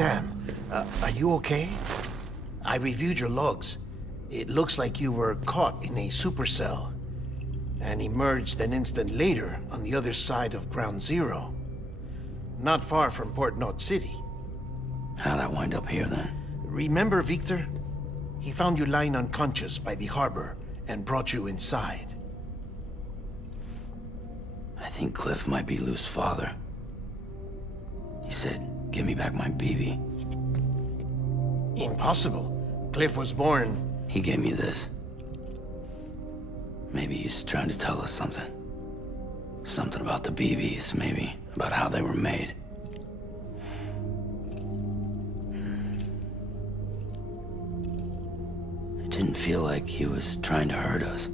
Sam, are you okay? I reviewed your logs. It looks like you were caught in a supercell and emerged an instant later on the other side of Ground Zero. Not far from Port Knot City. How'd I wind up here then? Remember Victor? He found you lying unconscious by the harbor and brought you inside. I think Cliff might be Lou's father. He said, give me back my BB. Impossible. Cliff was born... He gave me this. Maybe he's trying to tell us something. Something about the BBs, maybe. About how they were made. It didn't feel like he was trying to hurt us.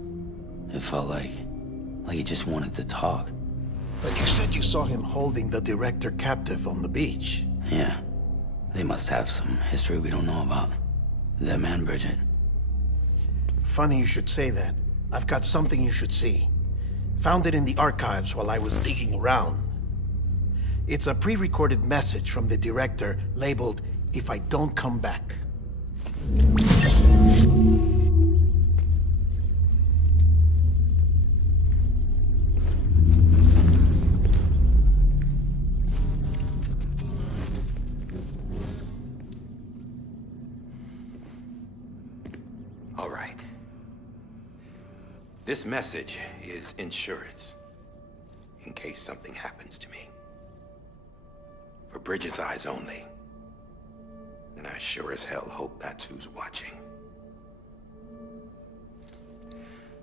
It felt like he just wanted to talk. But you said you saw him holding the director captive on the beach. Yeah. They must have some history we don't know about. Them and Bridget. Funny you should say that. I've got something you should see. Found it in the archives while I was digging around. It's a pre-recorded message from the director labeled, "If I don't come back." All right. This message is insurance, in case something happens to me. For Bridget's eyes only. And I sure as hell hope that's who's watching.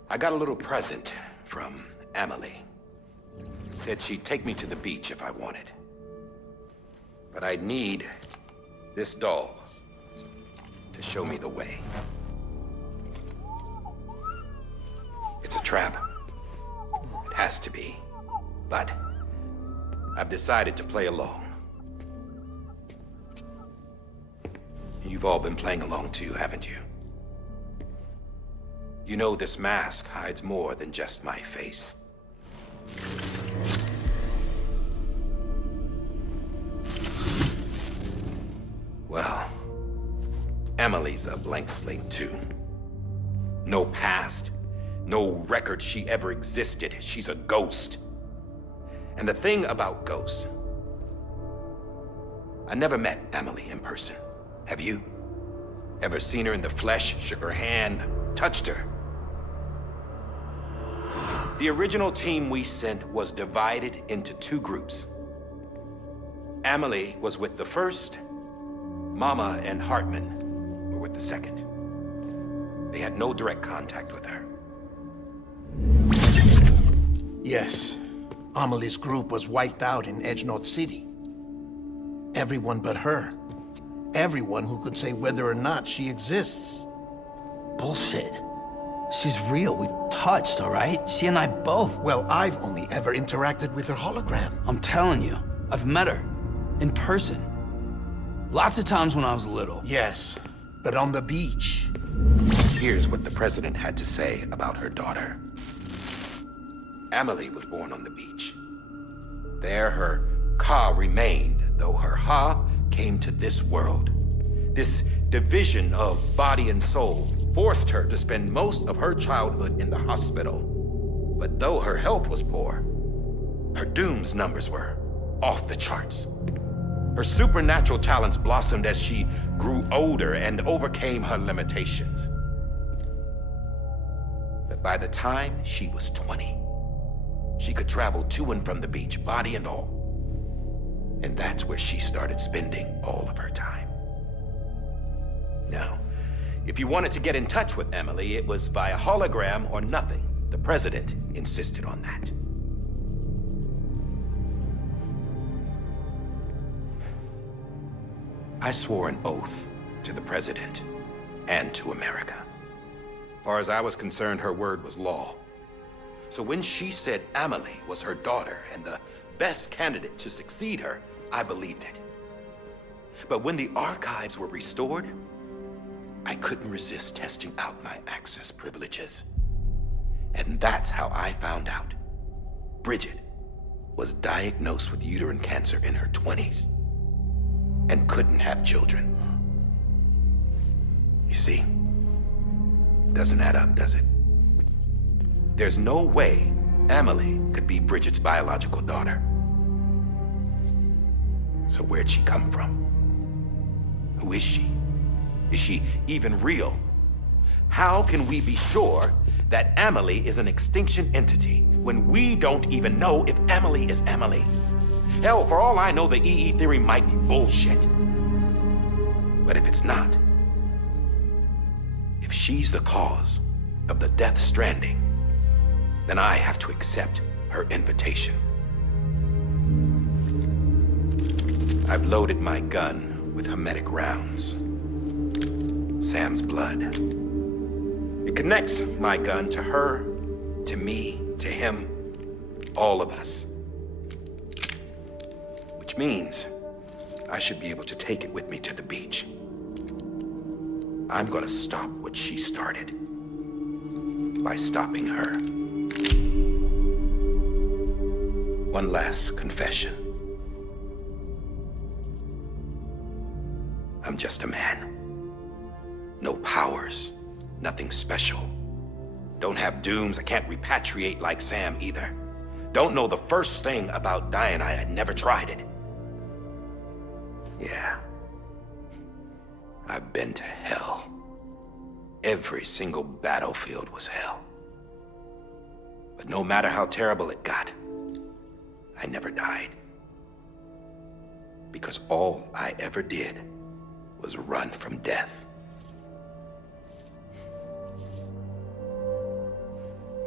I got a little present from Emily. Said she'd take me to the beach if I wanted. But I'd need this doll to show me the way. It's a trap. It has to be. But I've decided to play along. You've all been playing along too, haven't you? You know this mask hides more than just my face. Well, Emily's a blank slate too. No past. No record she ever existed. She's a ghost. And the thing about ghosts, I never met Emily in person. Have you? Ever seen her in the flesh, shook her hand, touched her? The original team we sent was divided into two groups. Emily was with the first. Mama and Hartman were with the second. They had no direct contact with her. Yes. Amelie's group was wiped out in Edge Knot City. Everyone but her. Everyone who could say whether or not she exists. Bullshit. She's real. We've touched, all right? She and I both. Well, I've only ever interacted with her hologram. I'm telling you, I've met her. In person. Lots of times when I was little. Yes, but on the beach. Here's what the president had to say about her daughter. Emily was born on the beach. There her Ka remained, though her Ha came to this world. This division of body and soul forced her to spend most of her childhood in the hospital. But though her health was poor, her Doom's numbers were off the charts. Her supernatural talents blossomed as she grew older and overcame her limitations. But by the time she was 20, she could travel to and from the beach, body and all. And that's where she started spending all of her time. Now, if you wanted to get in touch with Emily, it was via hologram or nothing. The president insisted on that. I swore an oath to the president and to America. As far as I was concerned, her word was law. So when she said Emily was her daughter and the best candidate to succeed her, I believed it. But when the archives were restored, I couldn't resist testing out my access privileges. And that's how I found out Bridget was diagnosed with uterine cancer in her 20s. and couldn't have children. You see, doesn't add up, does it? There's no way Amelie could be Bridget's biological daughter. So where'd she come from? Who is she? Is she even real? How can we be sure that Amelie is an extinction entity when we don't even know if Amelie is Amelie? Hell, for all I know, the EE theory might be bullshit. But if it's not, if she's the cause of the death stranding, then I have to accept her invitation. I've loaded my gun with hermetic rounds. Sam's blood. It connects my gun to her, to me, to him, all of us. Which means I should be able to take it with me to the beach. I'm gonna stop what she started by stopping her. One last confession. I'm just a man. No powers, nothing special. Don't have dooms, I can't repatriate like Sam either. Don't know the first thing about dying, I had never tried it. Yeah. I've been to hell. Every single battlefield was hell. But no matter how terrible it got, I never died. Because all I ever did was run from death.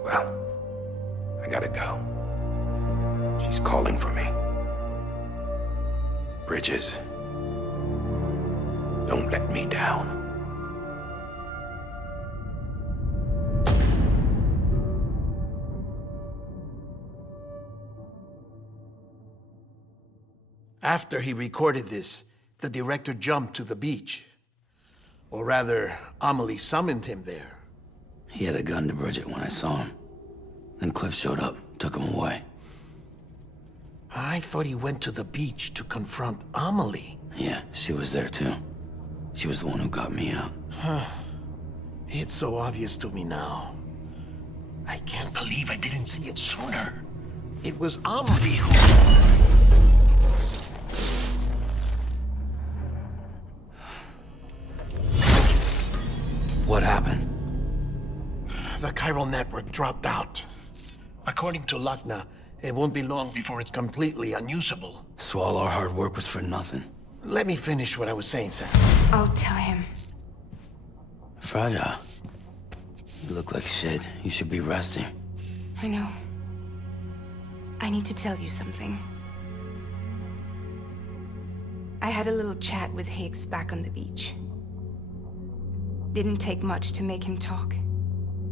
Well, I gotta go. She's calling for me. Bridges, don't let me down. After he recorded this, the director jumped to the beach. Or rather, Amelie summoned him there. He had a gun to Bridget when I saw him. Then Cliff showed up, took him away. I thought he went to the beach to confront Amelie. Yeah, she was there too. She was the one who got me out. It's so obvious to me now. I can't believe I didn't see it sooner. It was Amelie who... What happened? The chiral network dropped out. According to Wagner, it won't be long before it's completely unusable. So all our hard work was for nothing. Let me finish what I was saying, Sam. I'll tell him. Fragile. You look like shit. You should be resting. I know. I need to tell you something. I had a little chat with Higgs back on the beach. Didn't take much to make him talk.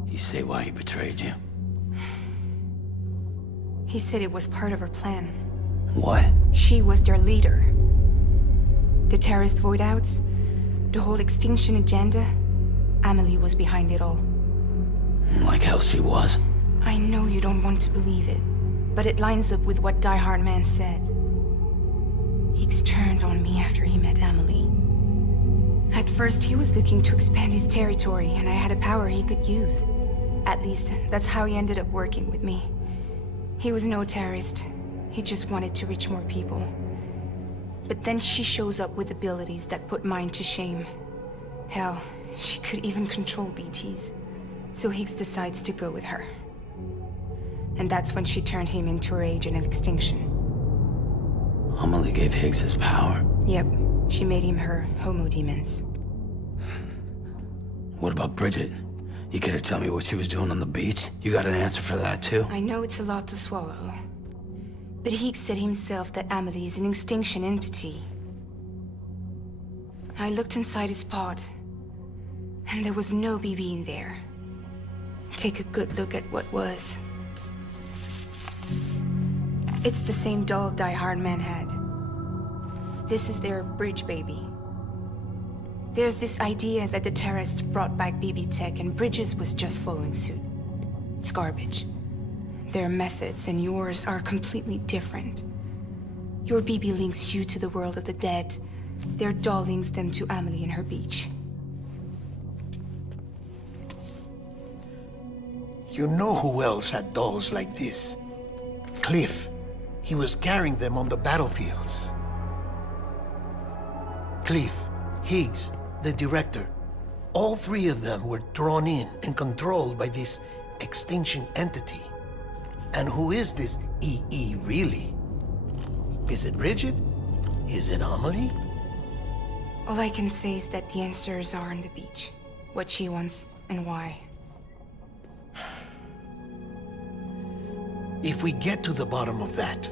You say why he betrayed you? He said it was part of her plan. What? She was their leader. The terrorist void-outs, the whole extinction agenda, Amelie was behind it all. Like hell she was. I know you don't want to believe it, but it lines up with what Die Hard Man said. Higgs turned on me after he met Amelie. At first, he was looking to expand his territory, and I had a power he could use. At least, that's how he ended up working with me. He was no terrorist. He just wanted to reach more people. But then she shows up with abilities that put mine to shame. Hell, she could even control BTs. So Higgs decides to go with her. And that's when she turned him into her agent of extinction. Amelie gave Higgs his power. Yep, she made him her homo demons. What about Bridget? You care to tell me what she was doing on the beach? You got an answer for that too? I know it's a lot to swallow. But Higgs said himself that Amelie is an extinction entity. I looked inside his pod, and there was no BB in there. Take a good look at what was. It's the same doll Die Hard Man had. This is their bridge baby. There's this idea that the terrorists brought back BB tech and Bridges was just following suit. It's garbage. Their methods and yours are completely different. Your BB links you to the world of the dead, Their doll links them to Amelie and her beach. You know who else had dolls like this? Cliff. He was carrying them on the battlefields. Cliff, Higgs, the director. All three of them were drawn in and controlled by this extinction entity. And who is this EE really? Is it Bridget? Is it Amelie? All I can say is that the answers are on the beach. What she wants and why. If we get to the bottom of that,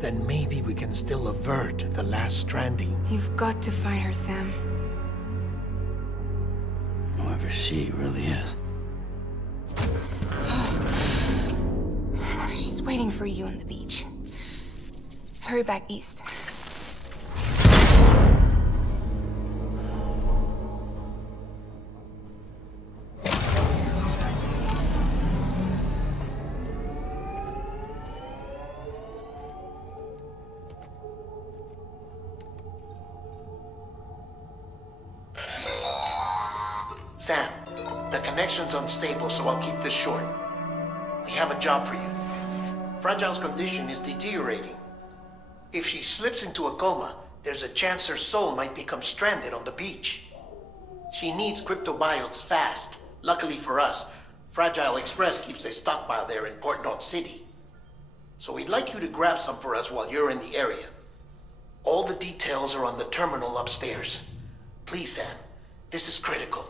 then maybe we can still avert the last stranding. You've got to find her, Sam. Whoever she really is. She's waiting for you on the beach. Hurry back east. Sam, the connection's unstable, so I'll keep this short. We have a job for you. Fragile's condition is deteriorating. If she slips into a coma, there's a chance her soul might become stranded on the beach. She needs cryptobiotes fast. Luckily for us, Fragile Express keeps a stockpile there in Port North City. So we'd like you to grab some for us while you're in the area. All the details are on the terminal upstairs. Please, Sam, this is critical.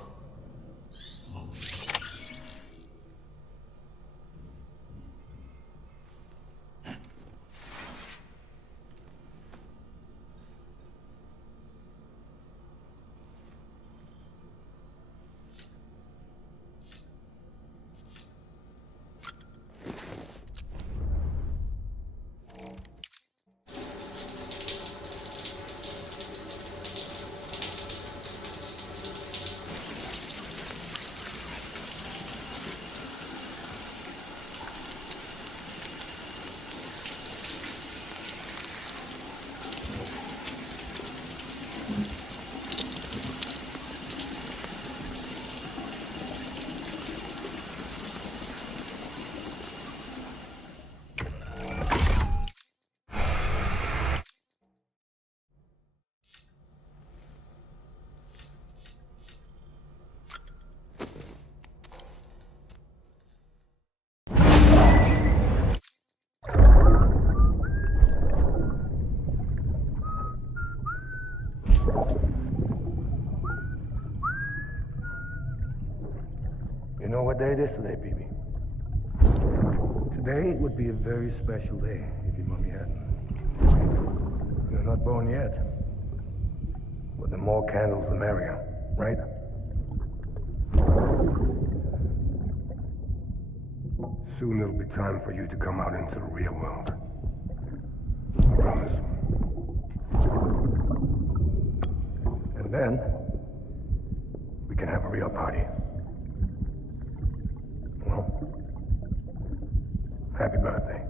You know what day it is today, BB? Today would be a very special day if your mommy hadn't. You're not born yet. But the more candles, the merrier, right? Soon it'll be time for you to come out into the real world. I promise. And then, we can have a real party. Well, happy birthday.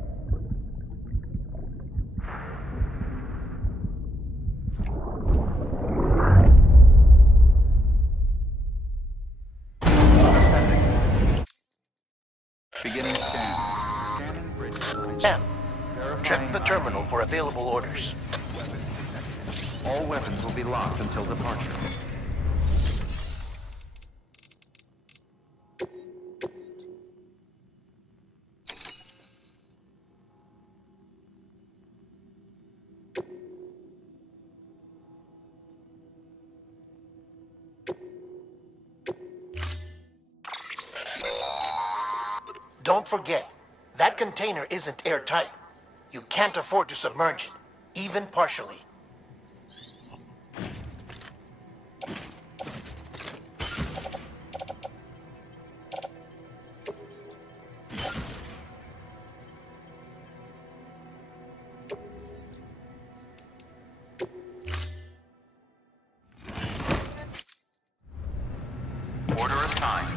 Beginning scan. Scanning bridge. Sam, check the terminal for available orders. All weapons will be locked until departure. Don't forget, that container isn't airtight. You can't afford to submerge it, even partially. Order assigned.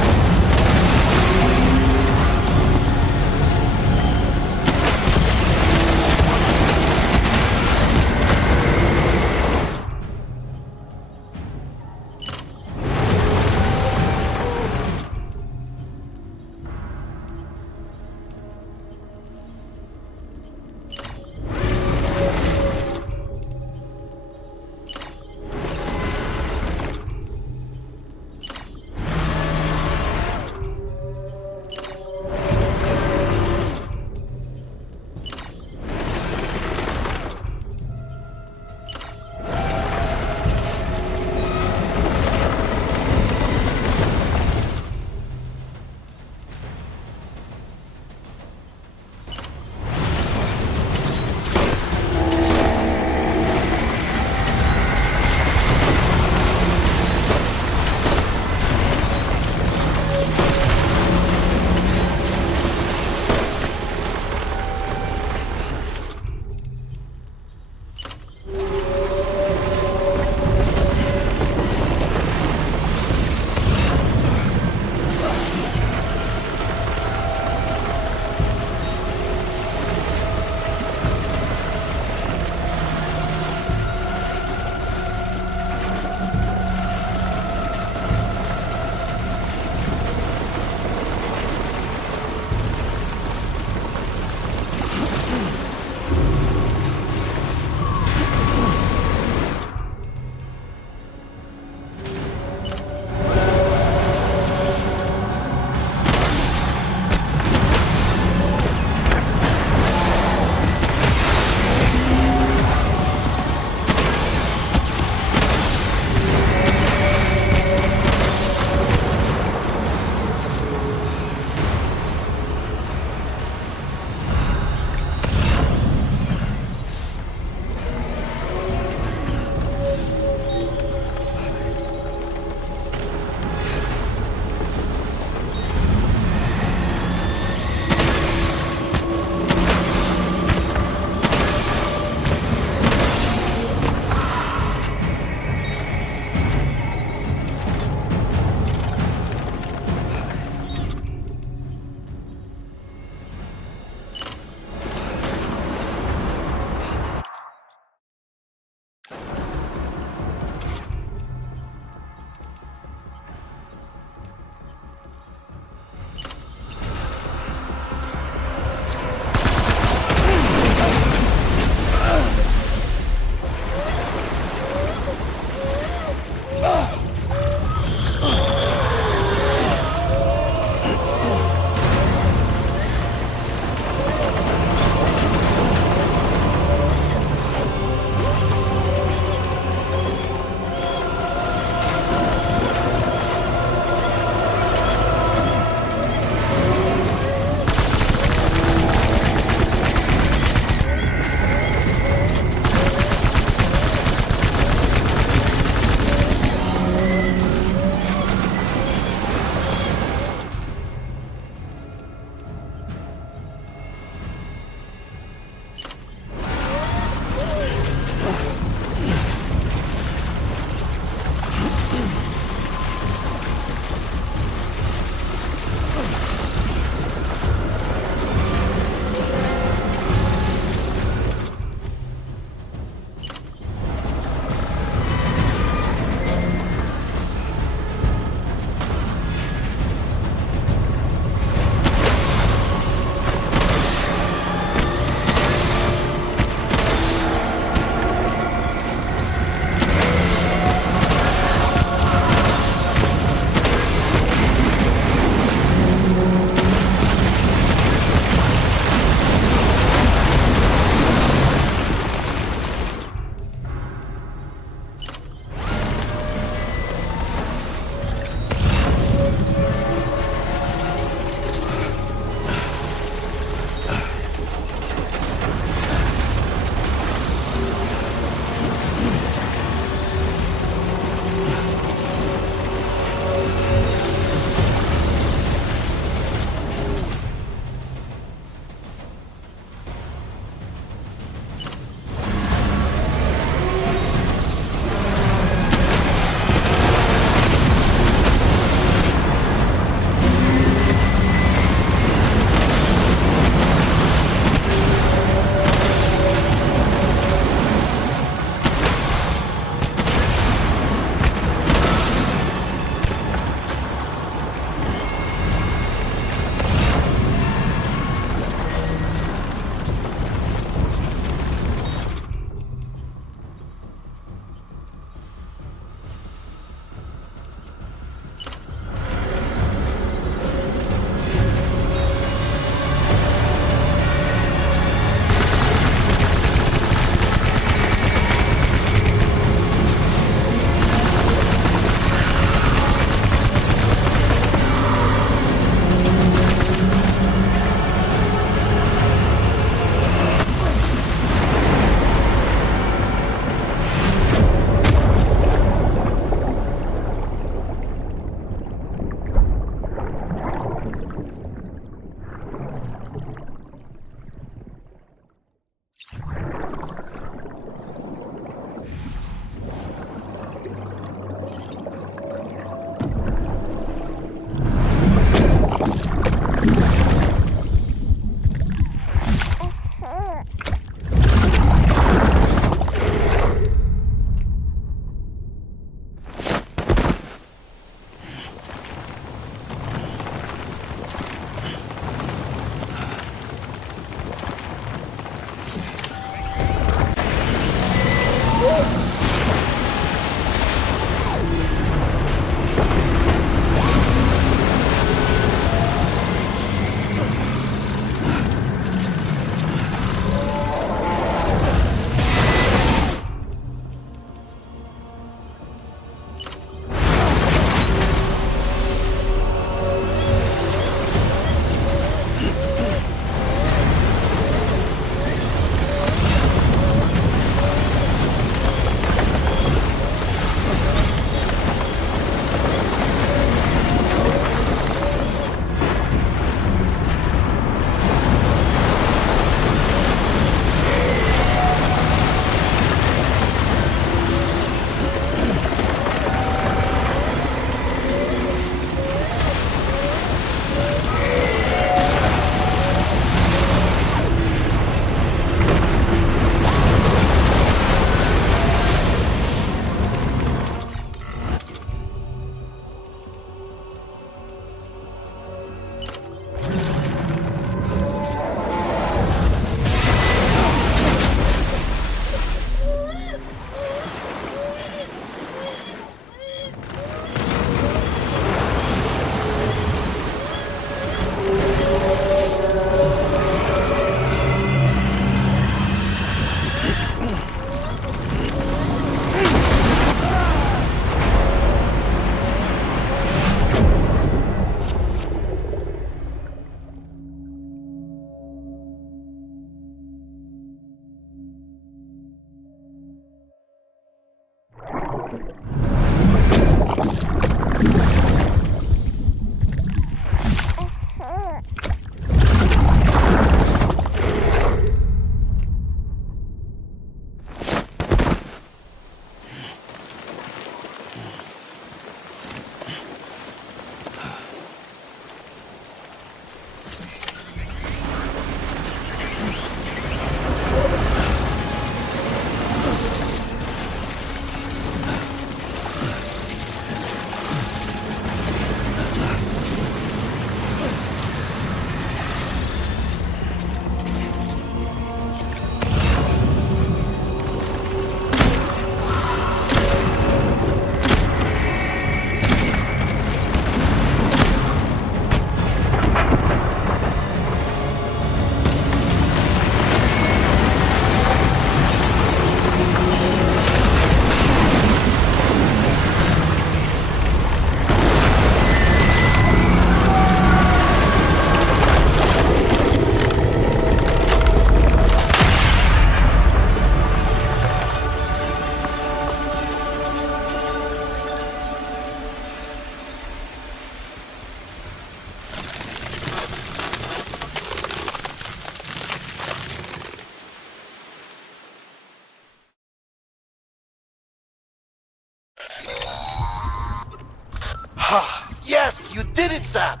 Yes, you did it, Zap!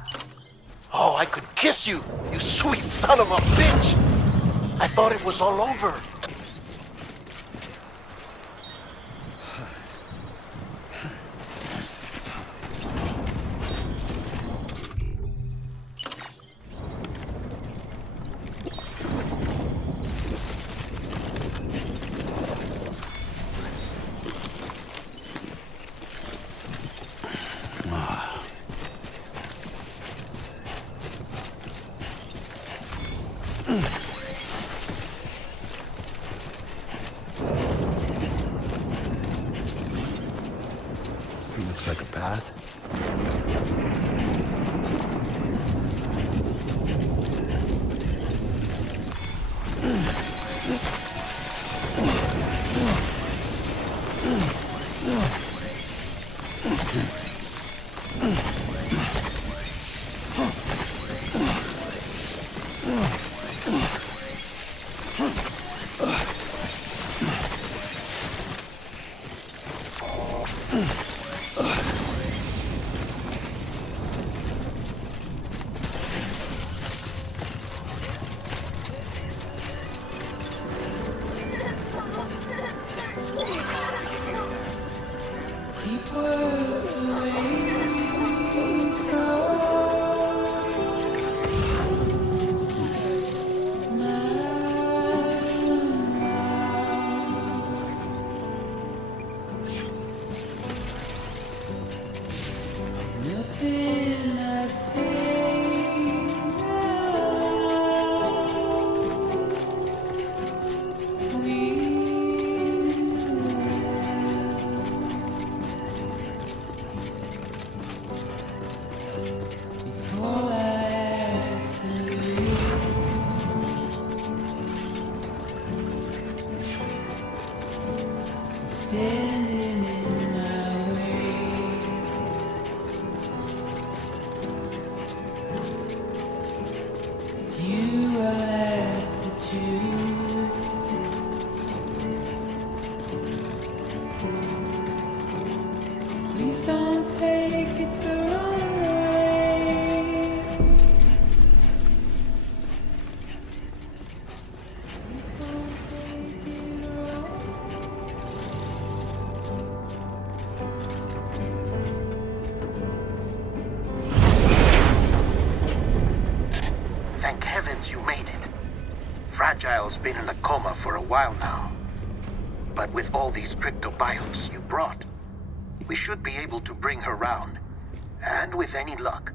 Oh, I could kiss you, you sweet son of a bitch! I thought it was all over. Looks like a path. Thank heavens you made it. Fragile's been in a coma for a while now. But with all these cryptobiotes you brought, we should be able to bring her round. And with any luck,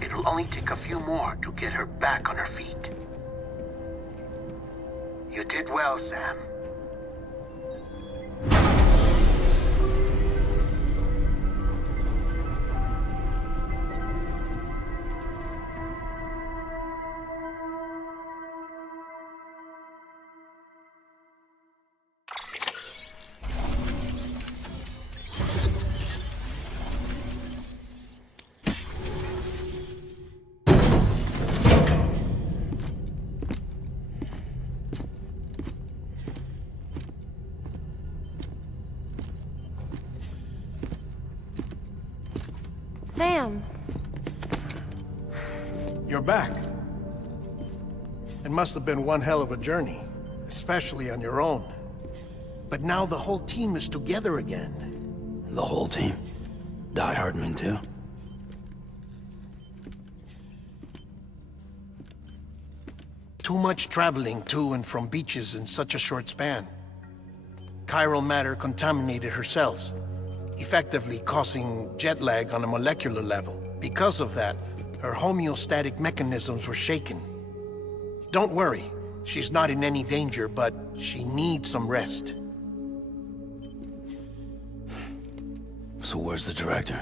it'll only take a few more to get her back on her feet. You did well, Sam. Sam. You're back. It must have been one hell of a journey, especially on your own. But now the whole team is together again. The whole team? Die Hardman too? Too much traveling to and from beaches in such a short span. Chiral matter contaminated her cells, effectively causing jet lag on a molecular level. Because of that, her homeostatic mechanisms were shaken. Don't worry, she's not in any danger, but she needs some rest. So where's the director?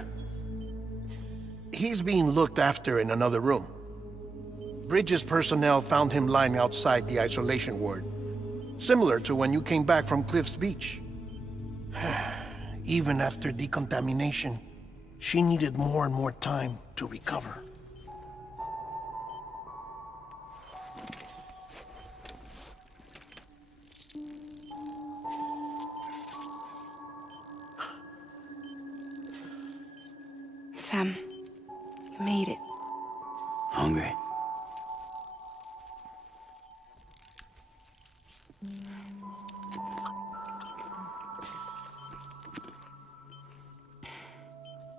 He's being looked after in another room. Bridges personnel found him lying outside the isolation ward, similar to when you came back from Cliff's Beach. Even after decontamination, she needed more and more time to recover. Sam, you made it. Hungry?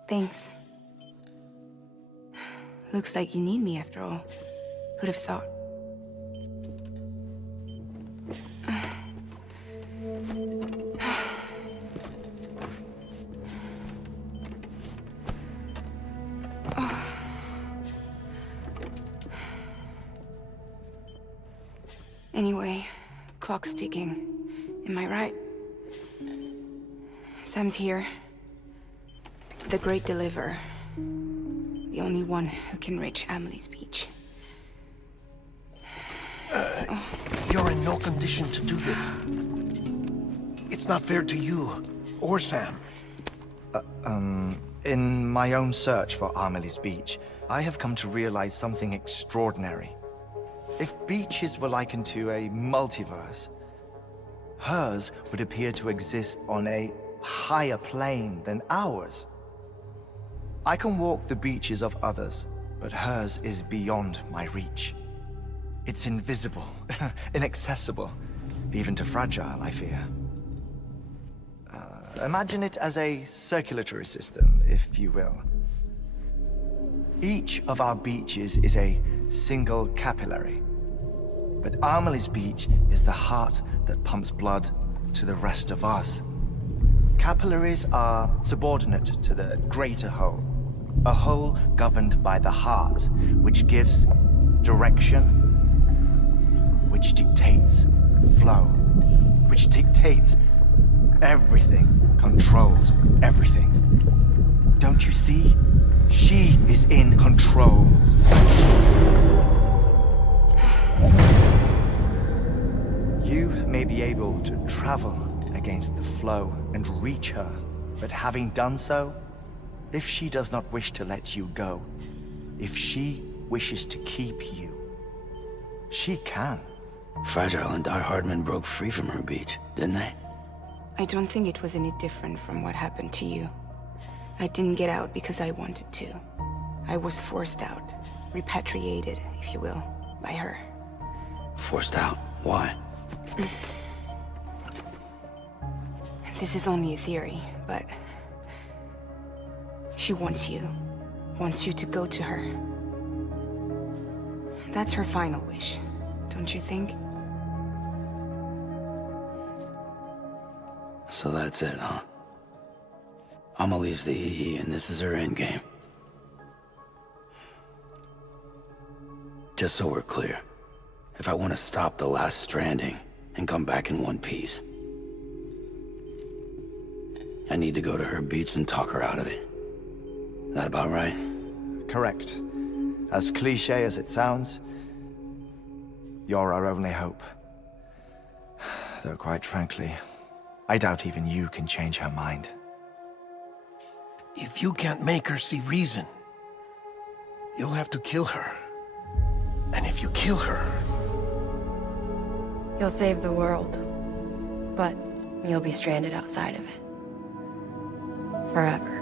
Thanks. Looks like you need me after all. Who'd have thought? Anyway, clock's ticking. Am I right? Sam's here. The Great Deliverer. The only one who can reach Amelie's Beach. You're in no condition to do this. It's not fair to you, or Sam. In my own search for Amelie's Beach, I have come to realize something extraordinary. If beaches were likened to a multiverse, hers would appear to exist on a higher plane than ours. I can walk the beaches of others, but hers is beyond my reach. It's invisible, inaccessible, even to Fragile, I fear. Imagine it as a circulatory system, if you will. Each of our beaches is a single capillary, but Amelie's Beach is the heart that pumps blood to the rest of us. Capillaries are subordinate to the greater whole. A whole governed by the heart, which gives direction, which dictates flow, which dictates everything, controls everything. Don't you see? She is in control. You may be able to travel against the flow and reach her, but having done so, if she does not wish to let you go, if she wishes to keep you, she can. Fragile and Die Hardman broke free from her beach, didn't they? I don't think it was any different from what happened to you. I didn't get out because I wanted to. I was forced out. Repatriated, if you will, by her. Forced out? Why? This is only a theory, but... she wants you. Wants you to go to her. That's her final wish, don't you think? So that's it, huh? Amelie's the EE, and this is her endgame. Just so we're clear, if I want to stop the last Stranding and come back in one piece, I need to go to her beach and talk her out of it. That about right? Correct. As cliché as it sounds, you're our only hope. Though quite frankly, I doubt even you can change her mind. If you can't make her see reason, you'll have to kill her. And if you kill her... You'll save the world, but you'll be stranded outside of it. Forever.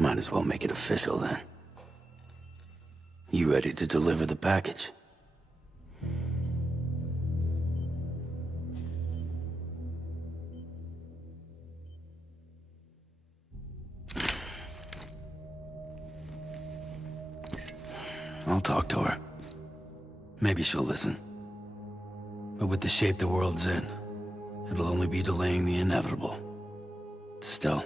Might as well make it official then. You ready to deliver the package? I'll talk to her. Maybe she'll listen. But with the shape the world's in, it'll only be delaying the inevitable. Still,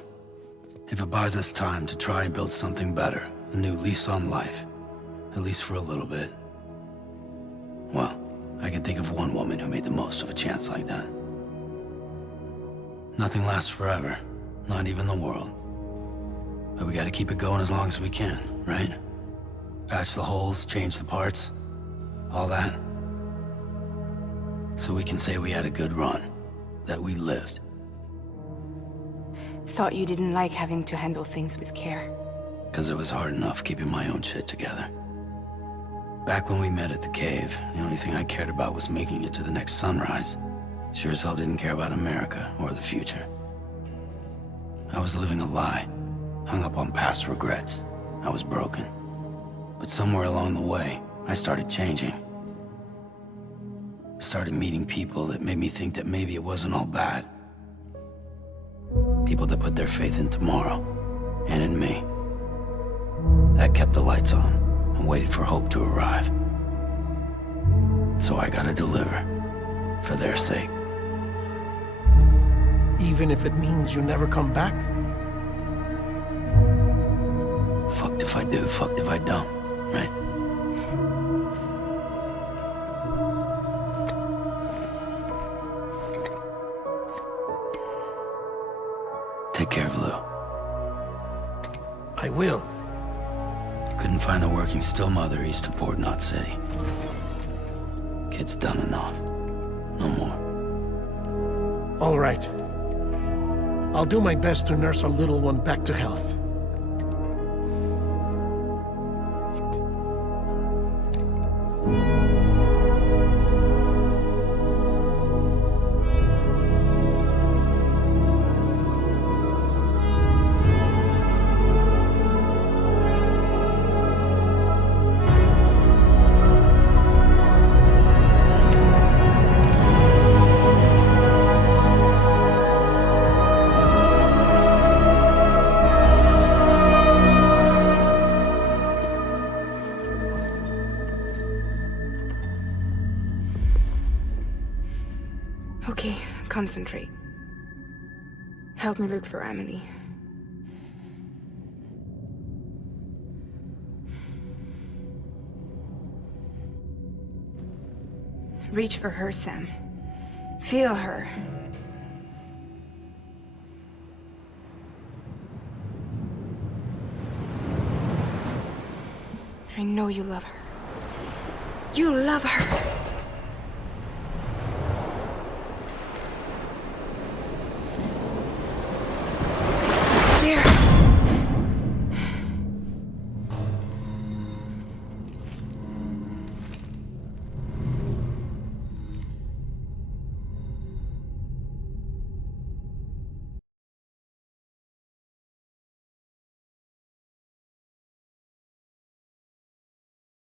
if it buys us time to try and build something better, a new lease on life, at least for a little bit, well, I can think of one woman who made the most of a chance like that. Nothing lasts forever, not even the world. But we gotta keep it going as long as we can, right? Patch the holes, change the parts, all that. So we can say we had a good run, that we lived. Thought you didn't like having to handle things with care. 'Cause it was hard enough keeping my own shit together. Back when we met at the cave, the only thing I cared about was making it to the next sunrise. Sure as hell didn't care about America or the future. I was living a lie, hung up on past regrets. I was broken. But somewhere along the way, I started changing. Started meeting people that made me think that maybe it wasn't all bad. People that put their faith in tomorrow, and in me. That kept the lights on, and waited for hope to arrive. So I gotta deliver, for their sake. Even if it means you never come back? Fucked if I do, fucked if I don't, right? Take care of Lou. I will. Couldn't find a working still mother east of Port Knot City. Kid's done enough. No more. All right. I'll do my best to nurse our little one back to health. Okay, concentrate. Help me look for Amelie. Reach for her, Sam. Feel her. I know you love her. You love her!